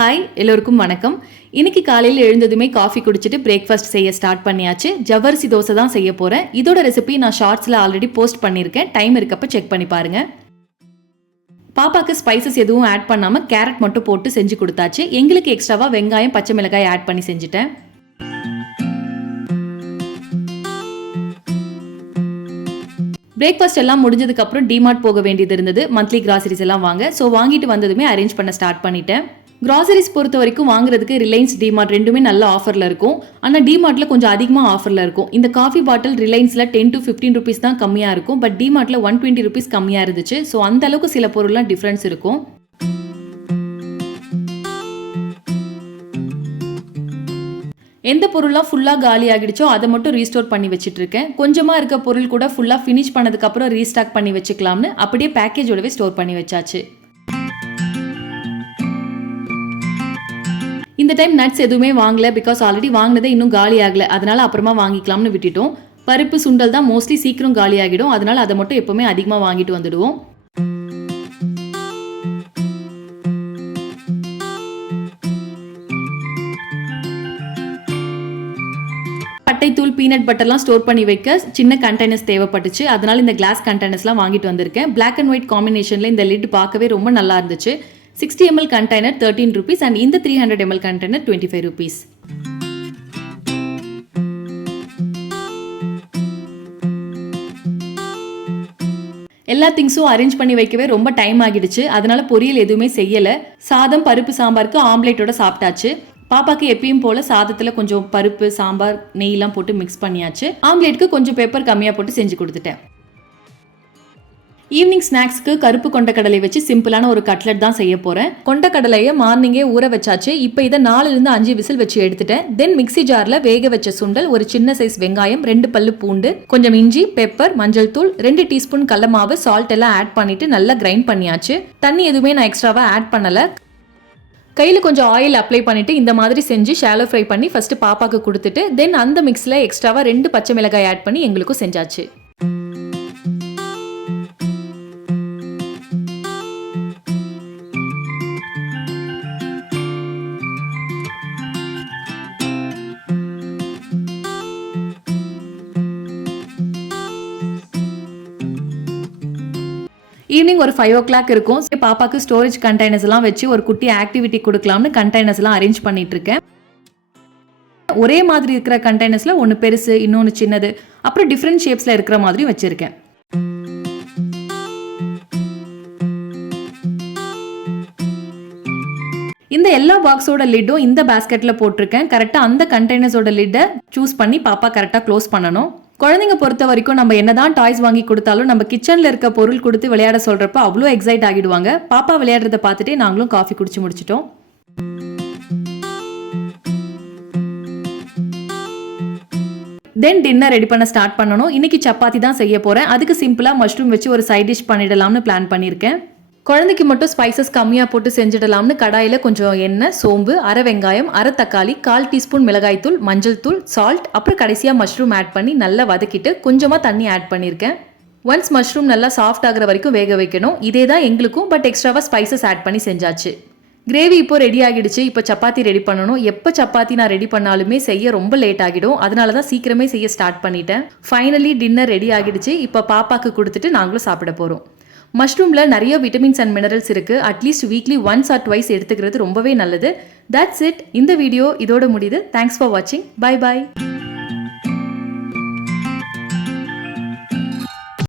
Hi எல்லோருக்கும் வணக்கம். இன்னைக்கு காலையில் எழுந்ததுமே காஃபி குடிச்சிட்டு பிரேக்ஃபாஸ்ட் செய்ய ஸ்டார்ட் பண்ணியாச்சு. ஜவ்வரிசி தோசை தான் செய்ய போகிறேன். இதோட ரெசிபி நான் ஷார்ட்ஸில் ஆல்ரெடி போஸ்ட் பண்ணியிருக்கேன். டைம் இருக்கப்போ செக் பண்ணி பாருங்கள். பாப்பாக்கு ஸ்பைசஸ் எதுவும் ஆட் பண்ணாமல் கேரட் மட்டும் போட்டு செஞ்சு கொடுத்தாச்சு. எங்களுக்கு எக்ஸ்ட்ராவாக வெங்காயம் பச்சை மிளகாய் ஆட் பண்ணி செஞ்சுட்டேன். பிரேக்ஃபாஸ்ட் எல்லாம் முடிஞ்சதுக்கப்புறம் டிமார்ட் போக வேண்டியது இருந்தது. மந்த்லி கிராசரிஸ் எல்லாம் வாங்க. ஸோ வாங்கிட்டு வந்ததுமே அரேஞ்ச் பண்ண ஸ்டார்ட் பண்ணிட்டேன். கிராசரிஸ் பொறுத்த வரைக்கும் வாங்குறதுக்கு ரிலையன்ஸ் டிமார்ட் ரெண்டுமே நல்ல ஆஃபரில் இருக்கும். ஆனால் டிமார்ட்டில் கொஞ்சம் அதிகமாக ஆஃபரில் இருக்கும். இந்த காஃபி பாட்டில் ரிலையன்ஸில் 10 to 15 rupees தான் கம்மியாக இருக்கும். பட் டிமார்ட்டில் 120 rupees கம்மியாக இருந்துச்சு. ஸோ அந்த அளவுக்கு சில பொருள்லாம் டிஃப்ரென்ஸ் இருக்கும். எந்த பொருள்லாம் ஃபுல்லாக காலி ஆகிடுச்சோ அதை மட்டும் ரீஸ்டோர் பண்ணி வச்சுட்டு இருக்கேன். கொஞ்சமாக இருக்க பொருள் கூட ஃபுல்லாக ஃபினிஷ் பண்ணதுக்கப்புறம் ரீஸ்டாக் பண்ணி வச்சுக்கலாம்னு அப்படியே பேக்கேஜோடவே ஸ்டோர் பண்ணி வச்சாச்சு. இந்த டைம் நட்ஸ் எதுவுமே வாங்கல. பிகாஸ் ஆல்ரெடி வாங்கினதே இன்னும் காலி ஆகலை. அதனால அப்புறமா வாங்கிக்கலாம்னு விட்டுட்டோம். பருப்பு சுண்டல் தான் மோஸ்ட்லி சீக்கிரம் காலி ஆகிடும். அதனால அதை மட்டும் எப்பவுமே அதிகமாக வாங்கிட்டு வந்துடுவோம். பட்டைத்தூள் பீனட் பட்டர்லாம் ஸ்டோர் பண்ணி வைக்க சின்ன கண்டெய்னர்ஸ் தேவைப்பட்டுச்சு. அதனால இந்த கிளாஸ் கண்டெய்னர்ஸ்லாம் வாங்கிட்டு வந்திருக்கேன். பிளாக் அண்ட் ஒயிட் காம்பினேஷனில் இந்த லிட் பார்க்கவே ரொம்ப நல்லா இருந்துச்சு. 60 ml container 13 rupees and இந்த 300 ml container 25 rupees. எல்லா திங்ஸும் அரேஞ்ச் பண்ணி வைக்கவே ரொம்ப டைம் ஆகிடுச்சு. அதனால பொரியல் எதுவுமே செய்யலை. சாதம் பருப்பு சாம்பாருக்கு ஆம்லேட்டோட சாப்பிட்டாச்சு. பாப்பாக்கு எப்பயும் போல சாதத்தில் கொஞ்சம் பருப்பு சாம்பார் நெய்லாம் போட்டு மிக்ஸ் பண்ணியாச்சு. ஆம்லேட்டுக்கு கொஞ்சம் பெப்பர் கம்மியாக போட்டு செஞ்சு கொடுத்துட்டேன். ஈவினிங் ஸ்நாக்ஸ்க்கு கருப்பு கொண்டக்கடலை வச்சு சிம்பிளான ஒரு கட்லெட் தான் செய்ய போகிறேன். கொண்டக்கடலையை மார்னிங்கே ஊற வச்சாச்சு. இப்போ இதை 4-5 விசில் வச்சு எடுத்துட்டேன். தென் மிக்ஸி ஜாரில் வேக வச்ச சுண்டல், ஒரு சின்ன சைஸ் வெங்காயம், 2 பல்லு பூண்டு, கொஞ்சம் இஞ்சி, பெப்பர், மஞ்சள் தூள், 2 டீஸ்பூன் கடல மாவு, சால்ட் எல்லாம் ஆட் பண்ணிட்டு நல்லா கிரைண்ட் பண்ணியாச்சு. தண்ணி எதுவுமே நான் எக்ஸ்ட்ராவா ஆட் பண்ணல. கையில் கொஞ்சம் ஆயில் அப்ளை பண்ணிட்டு இந்த மாதிரி செஞ்சு ஷாலோ ஃப்ரை பண்ணி ஃபர்ஸ்ட் பாப்பாக்கு கொடுத்துட்டு தென் அந்த மிக்ஸில் எக்ஸ்ட்ராவா 2 பச்சை மிளகாய் ஆட் பண்ணி எங்களுக்கும் செஞ்சாச்சு. ஈவினிங் ஒரு 5 o'clock இருக்கும். பாப்பாக்கு ஸ்டோரேஜ் கண்டெய்னர்ஸ் எல்லாம் வச்சு ஒரு குட்டி ஆக்டிவிட்டி கொடுக்கலாம்னு கண்டெய்னர்ஸ் எல்லாம் அரேஞ்ச் பண்ணிட்டு இருக்கேன். ஒரே மாதிரி இருக்கிற கண்டெய்னர்ஸ்ல ஒன்று பெருசு, இன்னொன்று சின்னது, அப்புறம் டிஃப்ரெண்ட் ஷேப்ஸ்ல இருக்கிற மாதிரி வச்சிருக்கேன். இந்த எல்லா பாக்ஸோட லிட்டும் இந்த பாஸ்கெட்ல போட்டிருக்கேன். கரெக்டாக அந்த கண்டெய்னர்ஸோட லிட்டை சூஸ் பண்ணி பாப்பா கரெக்டாக க்ளோஸ் பண்ணணும். குழந்தைங்க பொறுத்த வரைக்கும் நம்ம என்னதான் டாய்ஸ் வாங்கி கொடுத்தாலும் நம்ம கிச்சன்ல இருக்க பொருள் கொடுத்து விளையாட சொல்றப்ப அவ்வளோ எக்ஸைட் ஆகிடுவாங்க. பாப்பா விளையாடுறத பார்த்துட்டே நாங்களும் காஃபி குடிச்சு முடிச்சிட்டோம். தென் டின்னர் ரெடி பண்ண ஸ்டார்ட் பண்ணணும். இன்னைக்கு சப்பாத்தி தான் செய்ய போறேன். அதுக்கு சிம்பிளா மஷ்ரூம் வச்சு ஒரு சைட் டிஷ் பண்ணிடலாம்னு பிளான் பண்ணியிருக்கேன். குழந்தைக்கு மட்டும் ஸ்பைசஸ் கம்மியாக போட்டு செஞ்சிடலாம்னு கடாயில் கொஞ்சம் எண்ணெய், சோம்பு, அரை வெங்காயம், அரை தக்காளி, 1/4 டீஸ்பூன் மிளகாய் தூள், மஞ்சள் தூள், சால்ட், அப்புறம் கடைசியாக மஷ்ரூம் ஆட் பண்ணி நல்லா வதக்கிட்டு கொஞ்சமாக தண்ணி ஆட் பண்ணியிருக்கேன். ஒன்ஸ் மஷ்ரூம் நல்லா சாஃப்ட் ஆகிற வரைக்கும் வேக வைக்கணும். இதே தான் எங்களுக்கும். பட் எக்ஸ்ட்ராவாக ஸ்பைசஸ் ஆட் பண்ணி செஞ்சாச்சு. கிரேவி இப்போ ரெடி ஆகிடுச்சு. இப்போ சப்பாத்தி ரெடி பண்ணணும். எப்போ சப்பாத்தி நான் ரெடி பண்ணாலுமே செய்ய ரொம்ப லேட் ஆகிடும். அதனால தான் சீக்கிரமே செய்ய ஸ்டார்ட் பண்ணிட்டேன். ஃபைனலி டின்னர் ரெடி ஆகிடுச்சு. இப்போ பாப்பாக்கு கொடுத்துட்டு நாங்களும் சாப்பிட போகிறோம். மஷ்ரூமில் நிறைய விட்டமின்ஸ் அண்ட் மினரல்ஸ் இருக்குது. அட்லீஸ்ட் வீக்லி 1 or 2 எடுத்துக்கிறது ரொம்பவே நல்லது. That's it. இந்த வீடியோ இதோட முடியுது. தேங்க்ஸ் ஃபார் வாட்சிங். Bye bye.